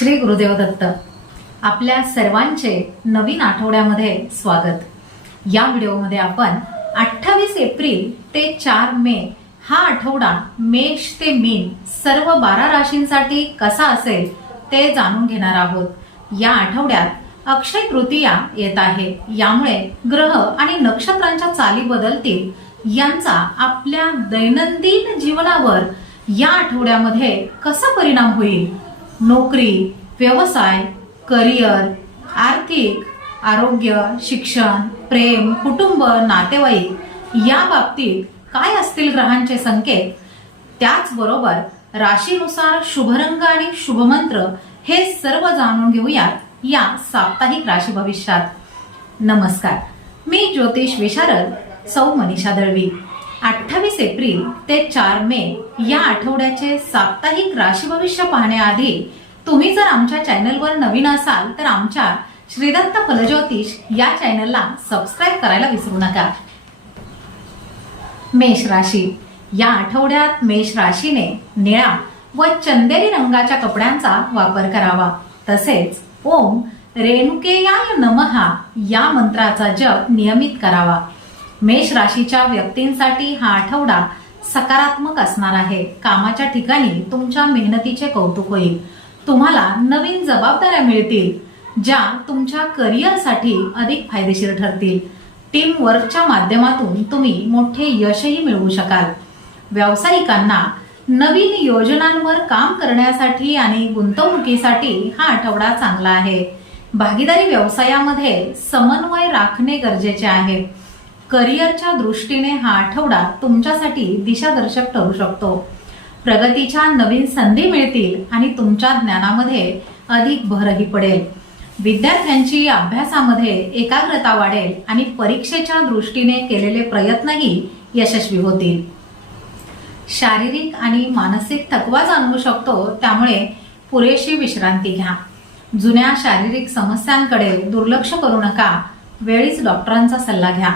श्री गुरुदेव दत्त आपल्या सर्वांचे नवीन आठवड्यामध्ये स्वागत. या व्हिडिओमध्ये आपण अठ्ठावीस एप्रिल ते चार मे हा आठवडा मेष ते मीन सर्व बारा राशींसाठी कसा असेल ते जाणून घेणार आहोत. या आठवड्यात अक्षय तृतीया येत आहे. यामुळे ग्रह आणि नक्षत्रांच्या चाली बदलतील. यांचा आपल्या दैनंदिन जीवनावर या आठवड्यामध्ये कसा परिणाम होईल? नोकरी व्यवसाय करिअर आर्थिक आरोग्य शिक्षण प्रेम कुटुंब नातेवाईक या बाबतीत काय असतील ग्रहांचे संकेत? त्याचबरोबर राशीनुसार शुभरंग आणि शुभमंत्र हे सर्व जाणून घेऊयात या साप्ताहिक राशी भविष्यात. नमस्कार मी ज्योतिष विशारद सौ मनीषा दळवी. अठ्ठावीस एप्रिल ते चार मे या आठवड्याचे साप्ताहिक राशी भविष्य पाहण्याआधी तुम्ही जर आमच्या चॅनलवर नवीन असाल तर आमच्या श्रीदत्त फलज्योतिष या चॅनलला सबस्क्राईब करायला विसरू नका. मेष राशी. या आठवड्यात मेष राशीने निळा व चंदेरी रंगाच्या कपड्यांचा वापर करावा. तसेच ओम रेणुकेयाय नमहा या मंत्राचा जप नियमित करावा. मेष राशीच्या व्यक्तींसाठी हा आठवडा सकारात्मक असणार आहे. कामाच्या ठिकाणी तुमच्या मेहनतीचे कौतुक होईल. तुम्हाला नवीन जबाबदाऱ्या मिळतील ज्या तुमच्या करिअरसाठी अधिक फायदेशीर ठरतील. टीम वर्कच्या माध्यमातून तुम्ही मोठे यशही मिळवू शकाल. व्यावसायिकांना नवीन योजनांवर काम करण्यासाठी आणि गुंतवणुकीसाठी हा आठवडा चांगला आहे. भागीदारी व्यवसायामध्ये समन्वय राखणे गरजेचे आहे. करिअरच्या दृष्टीने हा आठवडा तुमच्यासाठी दिशादर्शक ठरू शकतो. प्रगतीच्या नवीन संधी मिळतील आणि तुमच्या ज्ञानामध्ये अधिक भरही पडेल. विद्यार्थ्यांची अभ्यासामध्ये एकाग्रता वाढेल आणि परीक्षेच्या दृष्टीने केलेले प्रयत्नही यशस्वी होतील. शारीरिक आणि मानसिक थकवा जाणवू शकतो त्यामुळे पुरेशी विश्रांती घ्या. जुन्या शारीरिक समस्यांकडे दुर्लक्ष करू नका. वेळीच डॉक्टरांचा सल्ला घ्या.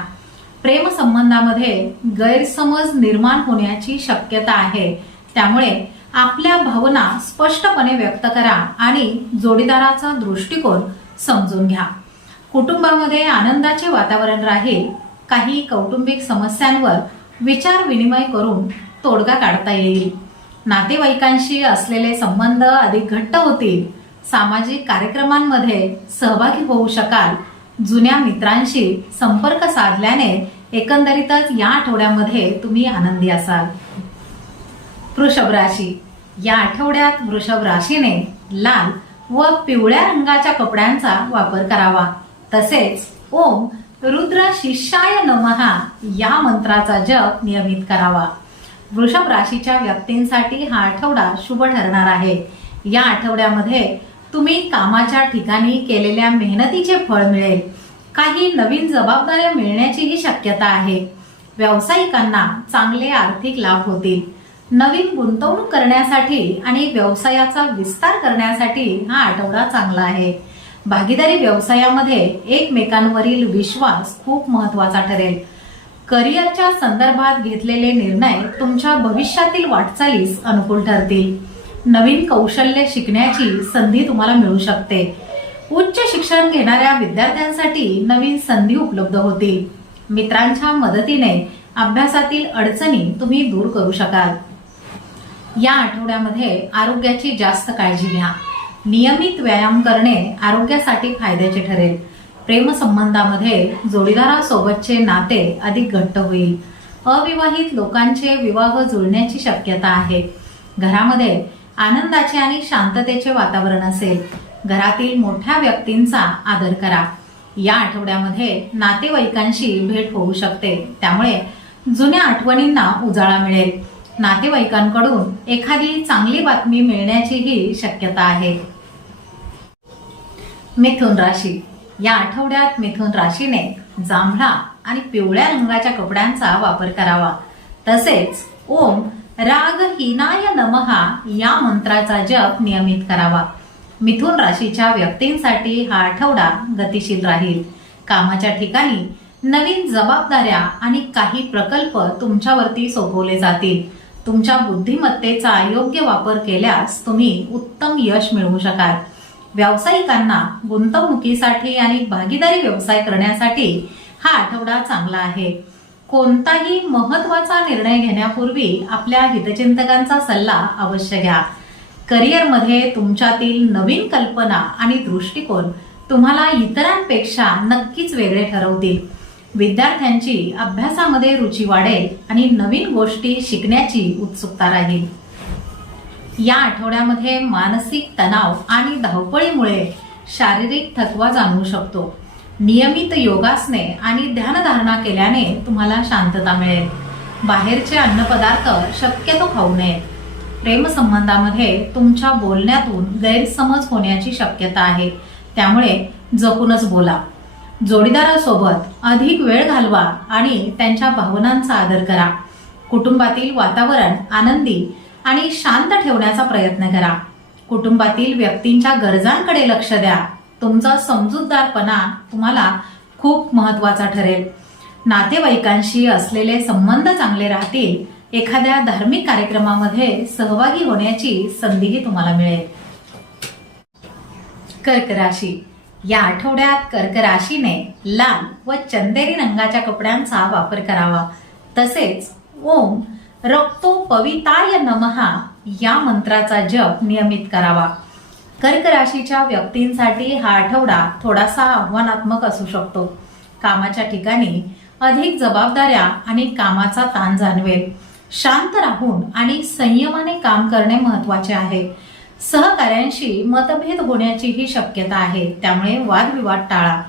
प्रेम संबंधामध्ये गैरसमज निर्माण होण्याची शक्यता आहे. त्यामुळे आपल्या भावना स्पष्टपणे व्यक्त करा आणि जोडीदाराचा दृष्टिकोन समजून घ्या. कुटुंबामध्ये आनंदाचे वातावरण राहील. काही कौटुंबिक समस्यांवर विचार विनिमय करून तोडगा काढता येईल. नातेवाईकांशी असलेले संबंध अधिक घट्ट होतील. सामाजिक कार्यक्रमांमध्ये सहभागी होऊ शकाल. जुन्या मित्रांशी संपर्क साधल्याने एकंदरीतच या आठवड्यामध्ये तुम्ही आनंदी असाल. वृषभ राशी. या आठवड्यात वृषभ राशीने लाल व पिवळ्या रंगाच्या कपड्यांचा वापर करावा. तसेच ओम रुद्र शिष्याय नमहा या मंत्राचा जप नियमित करावा. वृषभ राशीच्या व्यक्तींसाठी हा आठवडा शुभ ठरणार आहे. या आठवड्यामध्ये तुम्ही कामाच्या ठिकाणी केलेल्या मेहनतीचे फळ मिळेल. काही नवीन जबाबदाऱ्या मिळण्याचीही शक्यता आहे. व्यावसायिकांना चांगले आर्थिक लाभ होतील. नवीन गुंतवणूक करण्यासाठी आणि व्यवसायाचा विस्तार करण्यासाठी हा आठवडा चांगला आहे. भागीदारी व्यवसायामध्ये एकमेकांवरील विश्वास खूप महत्त्वाचा ठरेल. करिअरच्या संदर्भात घेतलेले निर्णय तुमच्या भविष्यातील वाटचालीस अनुकूल ठरतील. नवीन कौशल्य शिकण्याची संधी तुम्हाला मिळू शकते. उच्च शिक्षण घेणाऱ्या विद्यार्थ्यांसाठी नवीन संधी उपलब्ध होतील. मित्रांच्या मदतीने अभ्यासातील अडचणी तुम्ही दूर करू शकाल. या आठवड्यामध्ये आरोग्याची जास्त काळजी घ्या. नियमित व्यायाम करणे आरोग्यासाठी फायद्याचे ठरेल. प्रेमसंबंधामध्ये जोडीदारासोबतचे नाते अधिक घट्ट होईल. अविवाहित लोकांचे विवाह जुळण्याची शक्यता आहे. घरामध्ये आनंदाचे आणि शांततेचे वातावरण असेल. घरातील मोठ्या व्यक्तींचा आदर करा. या आठवड्यामध्ये नातेवाईकांशी भेट होऊ शकते. त्यामुळे जुन्या आठवणींना उजाळा मिळेल. नातेवाईकांकडून एखादी चांगली बातमी मिळण्याचीही शक्यता आहे. मिथुन राशी. या आठवड्यात मिथुन राशीने जांभळा आणि पिवळ्या रंगाच्या कपड्यांचा वापर करावा. तसेच ओम राग हिनाय नमहा या मंत्राचा जप नियमित करावा. मिथुन राशीच्या व्यक्तींसाठी हा आठवडा गतिशील राहील. कामाच्या ठिकाणी नवीन जबाबदाऱ्या आणि काही प्रकल्प तुमच्यावरती सोपवले जातील. तुमच्या बुद्धिमत्तेचा योग्य वापर केल्यास तुम्ही उत्तम यश मिळवू शकाल. व्यावसायिकांना गुंतवणुकीसाठी आणि भागीदारी व्यवसाय करण्यासाठी हा आठवडा चांगला आहे. कोणताही महत्त्वाचा निर्णय घेण्यापूर्वी आपल्या हितचिंतकांचा सल्ला अवश्य घ्या. करिअरमध्ये तुमच्यातील नवीन कल्पना आणि दृष्टिकोन तुम्हाला इतरांपेक्षा नक्कीच वेगळे ठरवतील. विद्यार्थ्यांची अभ्यासामध्ये रुची वाढेल आणि नवीन गोष्टी शिकण्याची उत्सुकता राहील. या आठवड्यामध्ये मानसिक तणाव आणि धावपळीमुळे शारीरिक थकवा जाणवू शकतो. नियमित योगासने आणि ध्यानधारणा केल्याने तुम्हाला शांतता मिळेल. बाहेरचे अन्नपदार्थ शक्यतो खाऊ नयेत. प्रेमसंबंधामध्ये तुमच्या बोलण्यातून गैरसमज होण्याची शक्यता आहे. त्यामुळे जपूनच बोला. जोडीदारासोबत अधिक वेळ घालवा आणि त्यांच्या भावनांचा आदर करा. कुटुंबातील वातावरण आनंदी आणि शांत ठेवण्याचा प्रयत्न करा. कुटुंबातील व्यक्तींच्या गरजांकडे लक्ष द्या. तुमचा समजूतदारपणा तुम्हाला खूप महत्त्वाचा ठरेल. नातेवाईकांशी असलेले संबंध चांगले राहतील एखाद्या धार्मिक कार्यक्रमामध्ये सहभागी होण्याची संधीही तुम्हाला मिळेल. कर्क राशी. या आठवड्यात कर्क राशीने लाल व चंदेरी रंगाच्या कपड्यांचा वापर करावा. तसेच ओम रक्तो पविताय नमहा या मंत्राचा जप नियमित करावा. कर्क राशीच्या व्यक्तींसाठी हा आठवडा थोडासा आव्हानात्मक असू शकतो. कामाच्या ठिकाणी अधिक जबाबदाऱ्या आणि कामाचा ताण जाणवेल. शांत राहून आणि संयमाने काम करणे महत्त्वाचे आहे. सहकाऱ्यांशी मतभेद होण्याचीही शक्यता आहे त्यामुळे वादविवाद टाळा.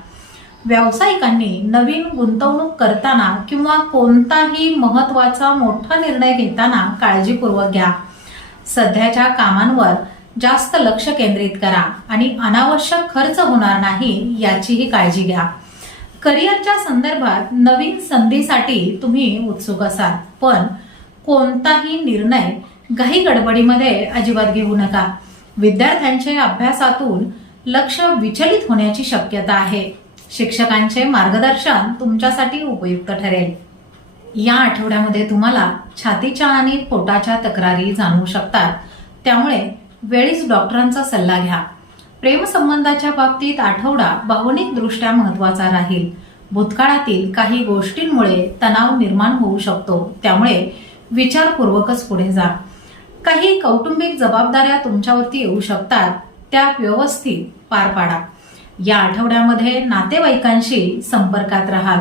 व्यावसायिकांनी नवीन गुंतवणूक करताना किंवा कोणताही महत्त्वाचा मोठा निर्णय घेताना काळजीपूर्वक घ्या. सध्याच्या कामांवर जास्त लक्ष केंद्रित करा आणि अनावश्यक खर्च होणार नाही याचीही काळजी घ्या. करिअरच्या संदर्भात नवीन संधीसाठी तुम्ही उत्सुक असाल पण कोणताही निर्णय घाई गडबडीमध्ये अजिबात घेऊ नका. विद्यार्थ्यांचे अभ्यासातून लक्ष विचलित होण्याची शक्यता आहे. शिक्षकांचे मार्गदर्शन तुमच्यासाठी उपयुक्त ठरेल. या आठवड्यामध्ये तुम्हाला छातीच्या आणि पोटाच्या तक्रारी जाणवू शकतात. त्यामुळे वेळीच डॉक्टरांचा सल्ला घ्या. प्रेमसंबंधाच्या बाबतीत आठवडा भावनिकदृष्ट्या महत्त्वाचा राहील. भूतकाळातील काही गोष्टींमुळे तणाव निर्माण होऊ शकतो. त्यामुळे विचारपूर्वकच पुढे जा. काही कौटुंबिक जबाबदाऱ्या तुमच्यावरती येऊ शकतात त्या व्यवस्थित पार पाडा. या आठवड्यामध्ये नातेवाईकांशी संपर्कात राहाल.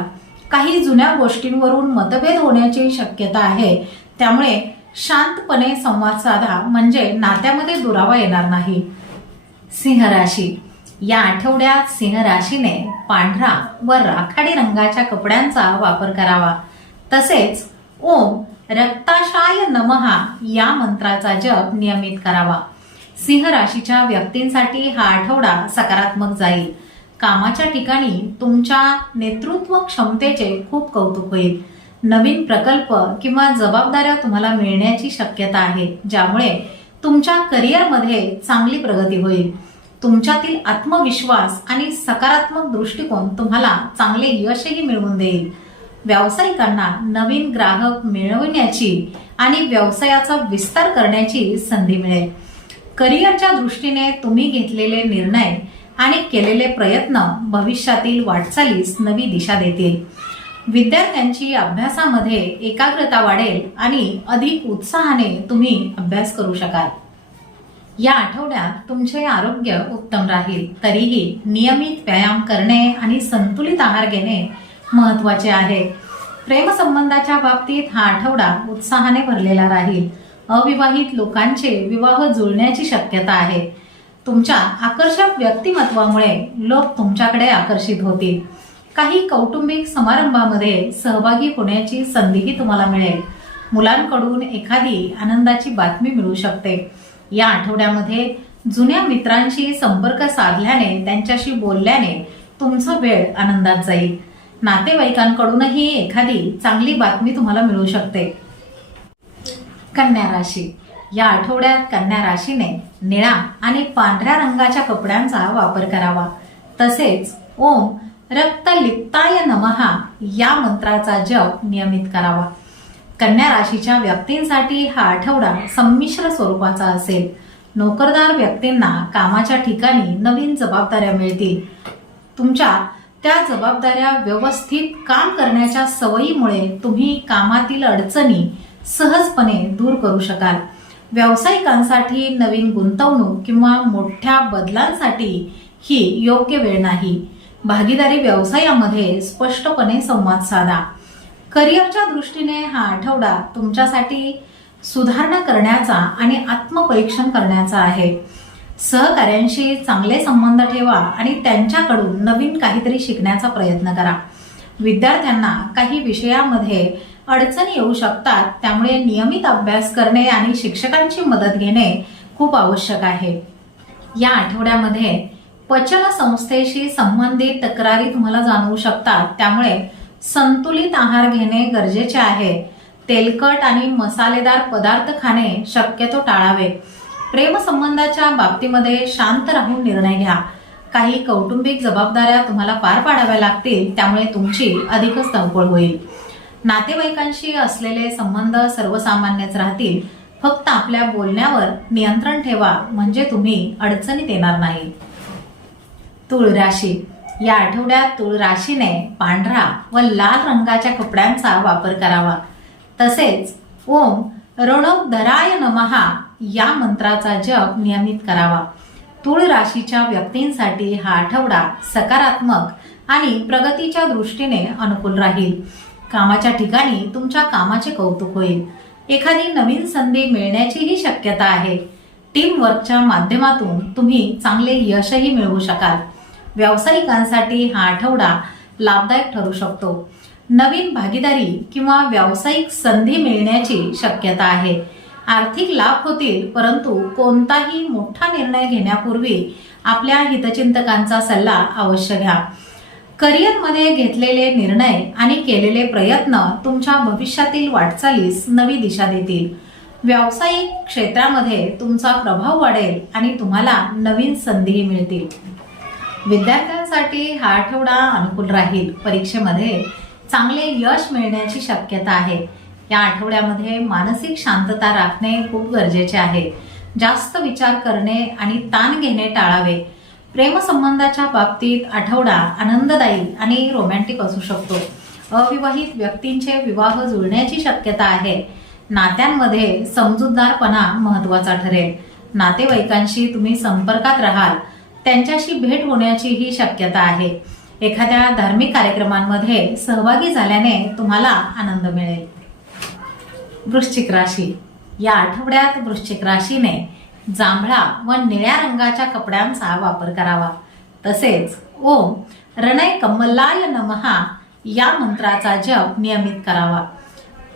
काही जुन्या गोष्टींवरून मतभेद होण्याची शक्यता आहे. त्यामुळे शांतपणे संवाद साधा म्हणजे नात्यामध्ये दुरावा येणार नाही. सिंह राशी या आठवड्यात सिंह राशीने पांढरा व राखाडी रंगाच्या कपड्यांचा वापर करावा. तसेच ओम रक्ताशाय नमहा या मंत्राचा जप नियमित करावा. सिंह राशीच्या व्यक्तींसाठी हा आठवडा सकारात्मक जाईल. कामाच्या ठिकाणी तुमच्या नेतृत्व क्षमतेचे खूप कौतुक होईल. नवीन प्रकल्प किंवा जबाबदाऱ्या तुम्हाला मिळण्याची शक्यता आहे ज्यामुळे तुमच्या करिअरमध्ये चांगली प्रगती होईल. तुमच्यातील आत्मविश्वास आणि सकारात्मक दृष्टिकोन तुम्हाला चांगले यशही मिळवून देईल. व्यावसायिकांना नवीन ग्राहक मिळवण्याची आणि व्यवसायाचा विस्तार करण्याची संधी मिळेल. करिअरच्या दृष्टीने तुम्ही घेतलेले निर्णय आणि केलेले प्रयत्न भविष्यातील वाटचालीस नवी दिशा देतील. विद्यार्थ्यांची अभ्यासामध्ये एकाग्रता वाढेल आणि अधिक उत्साहाने तुम्ही अभ्यास करू शकाल. या आठवड्यात तुमचे आरोग्य उत्तम राहील. तरीही नियमित व्यायाम करणे आणि संतुलित आहार घेणे महत्त्वाचे आहे. प्रेमसंबंधाच्या बाबतीत हा आठवडा उत्साहाने भरलेला राहील. अविवाहित लोकांचे विवाह जुळण्याची शक्यता आहे. तुमच्या आकर्षक व्यक्तिमत्वामुळे लोक तुमच्याकडे आकर्षित होतील. काही कौटुंबिक समारंभामध्ये सहभागी होण्याची संधीही तुम्हाला मिळेल. मुलांकडून एखादी आनंदाची बातमी मिळू शकते. या आठवड्यामध्ये जुन्या मित्रांशी संपर्क साधल्याने त्यांच्याशी बोलल्याने तुमचा वेळ आनंदात जाईल. नातेवाईकांकडूनही एखादी चांगली बातमी तुम्हाला मिळू शकते. कन्या राशी. या आठवड्यात कन्या राशीने निळा आणि पांढऱ्या रंगाच्या कपड्यांचा वापर करावा. तसेच ओम रक्त लिप्ताय नमहा या मंत्राचा जप नियमित करावा. कन्या राशीच्या व्यक्तींसाठी हा आठवडा संमिश्र स्वरूपाचा असेल. नोकरदार व्यक्तींना कामाच्या ठिकाणी नवीन जबाबदाऱ्या मिळतील. तुमच्या त्या जबाबदाऱ्या व्यवस्थित काम करण्याच्या सवयीमुळे तुम्ही कामातील अडचणी सहजपणे दूर करू शकाल. व्यावसायिकांसाठी नवीन गुंतवणूक किंवा मोठ्या बदलांसाठी ही योग्य वेळ नाही. भागीदारी व्यवसायामध्ये स्पष्टपणे संवाद साधा. करिअरच्या दृष्टीने हा आठवडा तुमच्यासाठी सुधारणा करण्याचा आणि आत्मपरीक्षण करण्याचा आहे. सहकाऱ्यांशी चांगले संबंध ठेवा आणि त्यांच्याकडून नवीन काहीतरी शिकण्याचा प्रयत्न करा. विद्यार्थ्यांना काही विषयामध्ये अडचणी येऊ शकतात त्यामुळे नियमित अभ्यास करणे आणि शिक्षकांची मदत घेणे खूप आवश्यक आहे. या आठवड्यामध्ये पचन संस्थेशी संबंधित तक्रारी तुम्हाला जाणवू शकतात त्यामुळे संतुलित आहार घेणे गरजेचे आहे. तेलकट आणि मसालेदार पदार्थ खाणे शक्यतो टाळावे. प्रेमसंबंधाच्या बाबतीमध्ये शांत राहून निर्णय घ्या. काही कौटुंबिक जबाबदाऱ्या तुम्हाला पार पाडाव्या लागतील त्यामुळे तुमची अधिकच धावपळ होईल. नातेवाईकांशी असलेले संबंध सर्वसामान्यच राहतील. फक्त आपल्या बोलण्यावर नियंत्रण ठेवा म्हणजे तुम्ही अडचणीत येणार नाही. तुळ राशी. या आठवड्यात तुळ राशीने पांढरा व लाल रंगाच्या कपड्यांचा वापर करावा. तसेच ओम रणोदराय नमहा या मंत्राचा जप नियमित करावा. तुळ राशीच्या व्यक्तींसाठी हा आठवडा सकारात्मक आणि प्रगतीच्या दृष्टीने अनुकूल राहील. कामाच्या ठिकाणी तुमच्या कामाचे कौतुक होईल. एखादी नवीन संधी मिळण्याचीही शक्यता आहे. टीम वर्कच्या माध्यमातून तुम्ही चांगले यशही मिळवू शकाल. व्यावसायिकांसाठी हा आठवडा लाभदायक ठरू शकतो. नवीन भागीदारी किंवा व्यावसायिक संधी मिळण्याची शक्यता आहे. आर्थिक लाभ होतील परंतु कोणताही मोठा निर्णय घेण्यापूर्वी आपल्या हितचिंतकांचा सल्ला अवश्य घ्या. करिअरमध्ये घेतलेले निर्णय आणि केलेले प्रयत्न तुमच्या भविष्यातील वाटचालीस नवी दिशा देतील. व्यावसायिक क्षेत्रामध्ये तुमचा प्रभाव वाढेल आणि तुम्हाला नवीन संधीही मिळतील. विद्यार्थ्यांसाठी हा आठवडा अनुकूल राहील. परीक्षेमध्ये चांगले यश मिळण्याची शक्यता आहे. या आठवड्यामध्ये मानसिक शांतता राखणे खूप गरजेचे आहे. जास्त विचार करणे आणि ताण घेणे टाळावे. प्रेमसंबंधाच्या बाबतीत आठवडा आनंददायी आणि रोमॅन्टिक असू शकतो. अविवाहित व्यक्तींचे विवाह जुळण्याची शक्यता आहे. नात्यांमध्ये समजूतदारपणा महत्त्वाचा ठरेल. नातेवाईकांशी तुम्ही संपर्कात राहाल. त्यांच्याशी भेट होण्याचीही शक्यता आहे. एखाद्या धार्मिक कार्यक्रमांमध्ये सहभागी झाल्याने तुम्हाला आनंद मिळेल. वृश्चिक राशी. या आठवड्यात वृश्चिक राशीने जांभळा व निळ्या रंगाच्या कपड्यांचा वापर करावा. तसेच ओम रणय कमलाय नमहा या मंत्राचा जप नियमित करावा.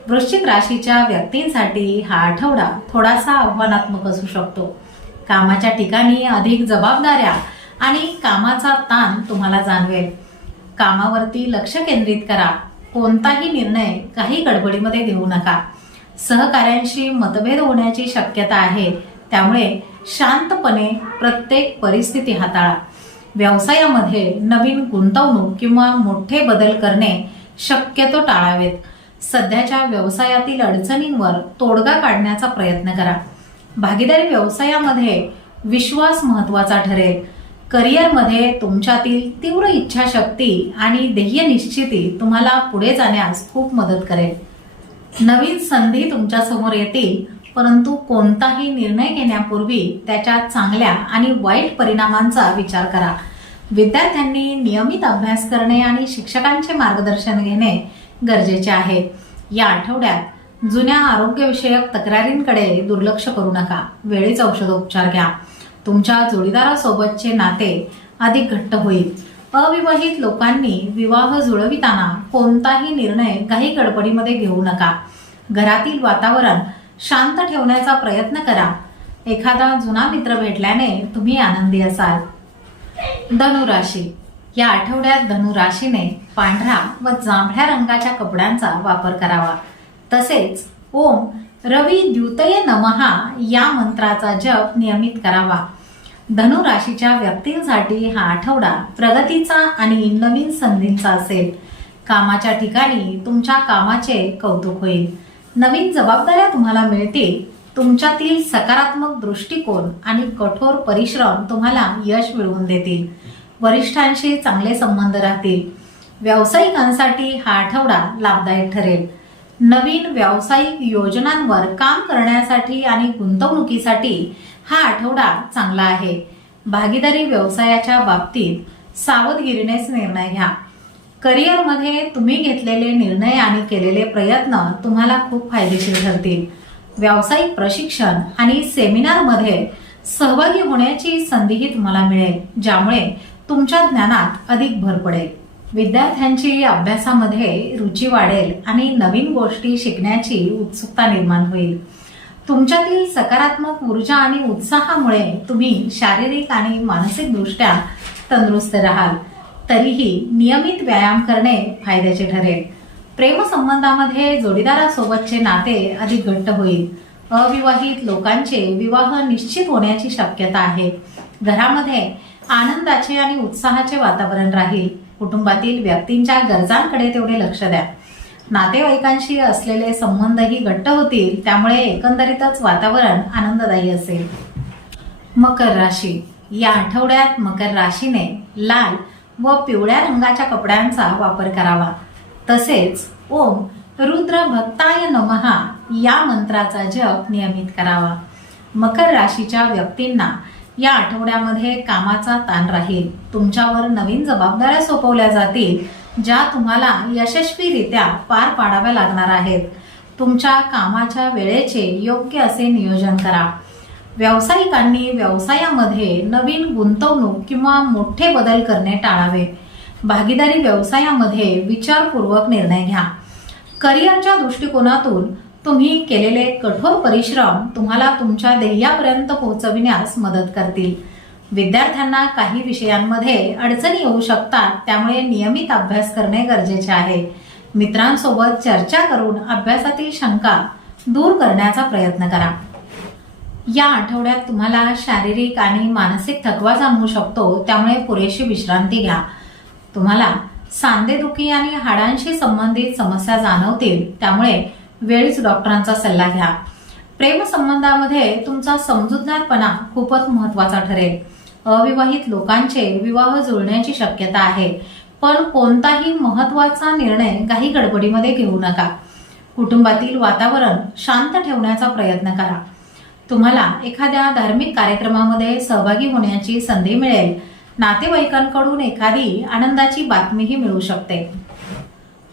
वृश्चिक राशीच्या व्यक्तींसाठी हा आठवडा थोडासा आव्हानात्मक असू शकतो. कामाच्या ठिकाणी अधिक जबाबदाऱ्या आणि कामाचा ताण तुम्हाला जाणवेल. कामावरती लक्ष केंद्रित करा. कोणताही निर्णय काही गडबडीमध्ये घेऊ नका. सहकाऱ्यांशी मतभेद होण्याची शक्यता आहे. त्यामुळे शांतपणे प्रत्येक परिस्थिती हाताळा. व्यवसायामध्ये नवीन गुंतवणूक किंवा मोठे बदल करणे शक्यतो टाळावेत. सध्याच्या व्यवसायातील अडचणींवर तोडगा काढण्याचा प्रयत्न करा. भागीदारी व्यवसायामध्ये विश्वास महत्त्वाचा ठरेल. करिअरमध्ये तुमच्यातील तीव्र इच्छाशक्ती आणि ध्येय निश्चिती तुम्हाला पुढे जाण्यास खूप मदत करेल. नवीन संधी तुमच्यासमोर येतील परंतु कोणताही निर्णय घेण्यापूर्वी त्याच्या चांगल्या आणि वाईट परिणामांचा विचार करा. विद्यार्थ्यांनी नियमित अभ्यास करणे आणि शिक्षकांचे मार्गदर्शन घेणे गरजेचे आहे. या आठवड्यात जुन्या आरोग्यविषयक तक्रारींकडे दुर्लक्ष करू नका. वेळीच औषधोपचार घ्या. तुमच्या जोडीदारासोबतचे नाते अधिक घट्ट होईल. अविवाहित लोकांनी विवाह जुळविताना कोणताही निर्णय काही गडबडीमध्ये घेऊ नका. घरातील वातावरण शांत ठेवण्याचा प्रयत्न करा. एखादा जुना मित्र भेटल्याने तुम्ही आनंदी असाल. धनुराशी. या आठवड्यात धनुराशीने पांढरा व जांभळ्या रंगाच्या कपड्यांचा वापर करावा. तसेच ओम रवी द्युतय नमहा या मंत्राचा जप नियमित करावा. धनुराशीच्या व्यक्तींसाठी हा आठवडा प्रगतीचा आणि नवीन संधींचा असेल. कामाच्या ठिकाणी तुमच्या कामाचे कौतुक होईल. नवीन जबाबदाऱ्या तुम्हाला मिळतील. तुमच्यातील सकारात्मक दृष्टिकोन आणि कठोर परिश्रम तुम्हाला यश मिळवून देतील. वरिष्ठांशी चांगले संबंध राहतील. व्यावसायिकांसाठी हा आठवडा लाभदायक ठरेल. नवीन व्यावसायिक योजनांवर काम करण्यासाठी आणि गुंतवणुकीसाठी हा आठवडा चांगला आहे. भागीदारी व्यवसायाच्या बाबतीत सावधगिरीनेच निर्णय घ्या. करिअरमध्ये तुम्ही घेतलेले निर्णय आणि केलेले प्रयत्न तुम्हाला खूप फायदेशीर ठरतील. व्यावसायिक प्रशिक्षण आणि सेमिनारमध्ये सहभागी होण्याची संधीही तुम्हाला मिळेल ज्यामुळे तुमच्या ज्ञानात अधिक भर पडेल. विद्यार्थ्यांची अभ्यासामध्ये रुची वाढेल आणि नवीन गोष्टी शिकण्याची उत्सुकता निर्माण होईल. तुमच्यातील सकारात्मक ऊर्जा आणि उत्साहामुळे तुम्ही शारीरिक आणि मानसिक दृष्ट्या तंदुरुस्त राहाल. तरीही नियमित व्यायाम करणे फायद्याचे ठरेल. प्रेमसंबंधामध्ये जोडीदारासोबतचे नाते अधिक घट्ट होईल. अविवाहित लोकांचे विवाह निश्चित होण्याची शक्यता आहे. घरामध्ये आनंदाचे आणि उत्साहाचे वातावरण राहील. कुटुंबातील व्यक्तींच्या गरजांकडे तेवढे लक्ष द्या. नातेवाईकांशी असलेले संबंधही घट्ट होतील त्यामुळे एकंदरीतच वातावरण आनंददायी असेल. मकर राशी. या आठवड्यात मकर राशीने लाल व पिवळ्या रंगाच्या कपड्यांचा वापर करावा. तसेच ओम रुद्र भक्ताय नमहा या मंत्राचा जप नियमित करावा. मकर राशीच्या व्यक्तींना या आठवड्यामध्ये कामाचा ताण राहील. तुमच्यावर नवीन जबाबदाऱ्या सोपवल्या जातील. ज्या तुम्हाला यशस्वीरित्या पार पाडाव्या लागणार आहेत तुमच्या कामाच्या वेळेचे योग्य असे नियोजन करा. व्यावसायिकांनी व्यवसायामध्ये नवीन गुंतवणूक किंवा मोठे बदल करणे टाळावे. भागीदारी व्यवसायामध्ये विचारपूर्वक निर्णय घ्या. करिअरच्या दृष्टिकोनातून तुम्ही केलेले कठोर परिश्रम तुम्हाला तुमच्या ध्येयापर्यंत पोहोचविण्यास मदत करतील. विद्यार्थ्यांना काही विषयांमध्ये अडचणी येऊ शकतात त्यामुळे नियमित अभ्यास करणे गरजेचे आहे. मित्रांसोबत चर्चा करून अभ्यासातील शंका दूर करण्याचा प्रयत्न करा. या आठवड्यात तुम्हाला शारीरिक आणि मानसिक थकवा जाणवू शकतो त्यामुळे पुरेशी विश्रांती घ्या. तुम्हाला सांधेदुखी आणि हाडांशी संबंधित समस्या जाणवतील त्यामुळे वेळीच डॉक्टरांचा सल्ला घ्या. प्रेमसंबंधामध्ये तुमचा समजूतदारपणा खूपच महत्त्वाचा ठरेल. अविवाहित लोकांचे विवाह जुळण्याची शक्यता आहे. पण कोणताही महत्त्वाचा निर्णय काही गडबडीमध्ये घेऊ नका. कुटुंबातील वातावरण शांत ठेवण्याचा प्रयत्न करा. तुम्हाला एखाद्या धार्मिक कार्यक्रमामध्ये सहभागी होण्याची संधी मिळेल. नातेवाईकांकडून एखादी आनंदाची बातमीही मिळू शकते.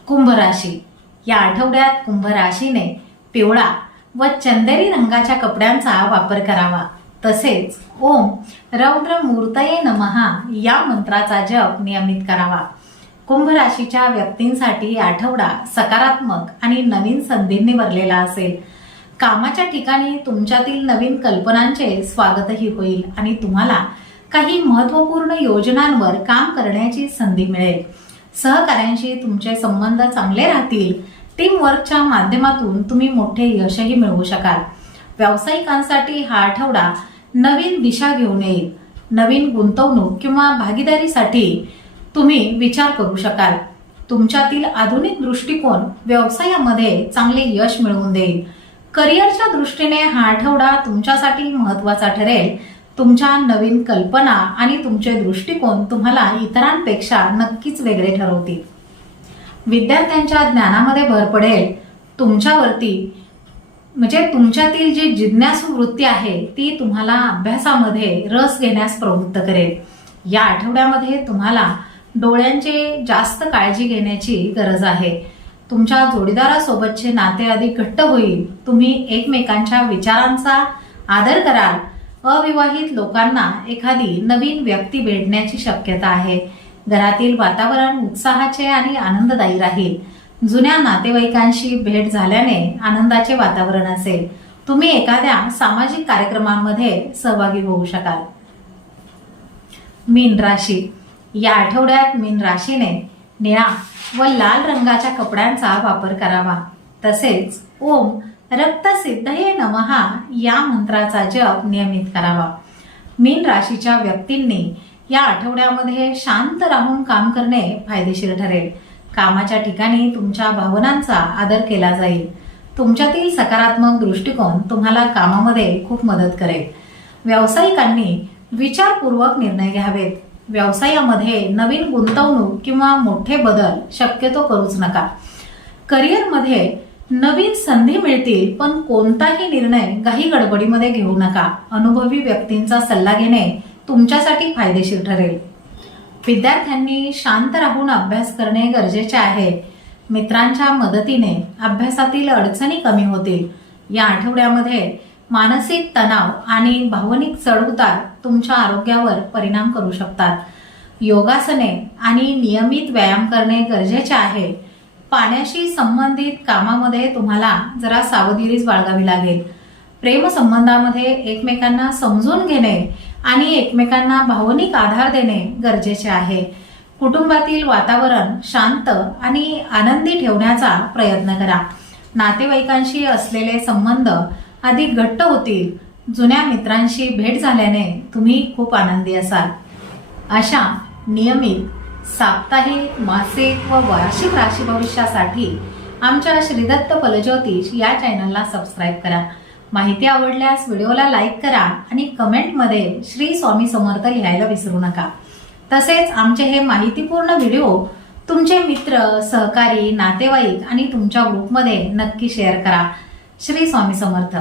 कुंभ राशी या आठवड्यात कुंभ राशीने पिवळा व चंदेरी रंगाच्या कपड्यांचा वापर करावा. तसेच ओम रौद्र मूर्तये नमहा या मंत्राचा जप नियमित करावा. कुंभ राशीच्या व्यक्तींसाठी आठवडा सकारात्मक आणि नवीन संधींनी भरलेला असेल. कामाच्या ठिकाणी तुमच्यातील नवीन कल्पनांचे स्वागतही होईल आणि तुम्हाला काही महत्त्वपूर्ण योजनांवर काम करण्याची संधी मिळेल. सहकाऱ्यांशी तुमचे संबंध चांगले राहतील. टीम वर्कच्या माध्यमातून तुम्ही मोठे यशही मिळवू शकाल. व्यावसायिकांसाठी हा आठवडा नवीन दिशा घेऊन येईल. नवीन गुंतवणूक किंवा भागीदारीसाठी तुम्ही विचार करू शकाल. तुमच्यातील आधुनिक दृष्टिकोन व्यवसायामध्ये चांगले यश मिळवून देईल. करिअरच्या दृष्टीने हा आठवडा तुमच्यासाठी महत्त्वाचा ठरेल. तुमच्या नवीन कल्पना आणि तुमचे दृष्टिकोन तुम्हाला इतरांपेक्षा नक्कीच वेगळे ठरवतील. विद्यार्थ्यांच्या ज्ञानामध्ये भर पडेल. तुमच्यावरती म्हणजे तुमच्यातील जी जिज्ञासू वृत्ती आहे ती तुम्हाला अभ्यासामध्ये रस घेण्यास प्रवृत्त करेल. या आठवड्यामध्ये तुम्हाला डोळ्यांचे जास्त काळजी घेण्याची गरज आहे. तुमच्या जोडीदारासोबतचे नाते अधिक घट्ट होईल. तुम्ही एकमेकांच्या विचारांचा आदर कराल. अविवाहित लोकांना एखादी नवीन व्यक्ती भेटण्याची शक्यता आहे. घरातील वातावरण उत्साहाचे आणि आनंददायी राहील. जुन्या नातेवाईकांशी भेट झाल्याने आनंदाचे वातावरण असेल. तुम्ही एखाद्या सामाजिक कार्यक्रमांमध्ये सहभागी होऊ शकाल. मीन राशी. या आठवड्यात मीन राशीने निळा व लाल रंगाच्या कपड्यांचा वापर करावा. तसेच ओम रक्त सिद्धये नमहा या मंत्राचा जप नियमित करावा. मीन राशीच्या व्यक्तींनी या आठवड्यामध्ये शांत राहून काम करणे फायदेशीर ठरेल. कामाच्या ठिकाणी तुमच्या भावनांचा आदर केला जाईल. तुमच्यातील सकारात्मक दृष्टिकोन तुम्हाला कामामध्ये खूप मदत करेल. व्यावसायिकांनी विचारपूर्वक निर्णय घ्यावेत. व्यवसायामध्ये नवीन गुंतवणूक किंवा मोठे बदल शक्यतो करूच नका. करिअरमध्ये नवीन संधी मिळतील पण कोणताही निर्णय काही गडबडीमध्ये घेऊ नका. अनुभवी व्यक्तींचा सल्ला घेणे तुमच्यासाठी फायदेशीर ठरेल. विद्यार्थ्यांनी शांत राहून अभ्यास करणे गरजेचे आहे. मित्रांच्या मदतीने अभ्यासातील अडचणी कमी होतील. या आठवड्यामध्ये मानसिक तणाव आणि भावनिक चढउतार तुमच्या आरोग्यावर परिणाम करू शकतात. योगासने आणि नियमित व्यायाम करणे गरजेचे आहे. पाण्याशी संबंधित कामामध्ये तुम्हाला जरा सावधगिरीच बाळगावी लागेल. प्रेमसंबंधामध्ये एकमेकांना समजून घेणे आणि एकमेकांना भावनिक आधार देणे गरजेचे आहे. कुटुंबातील वातावरण शांत आणि आनंदी ठेवण्याचा प्रयत्न करा. नातेवाईकांशी असलेले संबंध अधिक घट्ट होतील. जुन्या मित्रांशी भेट झाल्याने तुम्ही खूप आनंदी असाल. अशा नियमित साप्ताहिक मासिक व वार्षिक राशी भविष्यासाठी आमच्या श्रीदत्त फलज्योतिष या चॅनलला सबस्क्राईब करा. माहिती आवडल्यास व्हिडिओला लाईक करा आणि कमेंटमध्ये श्री स्वामी समर्थ लिहायला विसरू नका. तसेच आमचे हे माहितीपूर्ण व्हिडिओ तुमचे मित्र सहकारी नातेवाईक आणि तुमच्या ग्रुपमध्ये नक्की शेअर करा. श्री स्वामी समर्थ.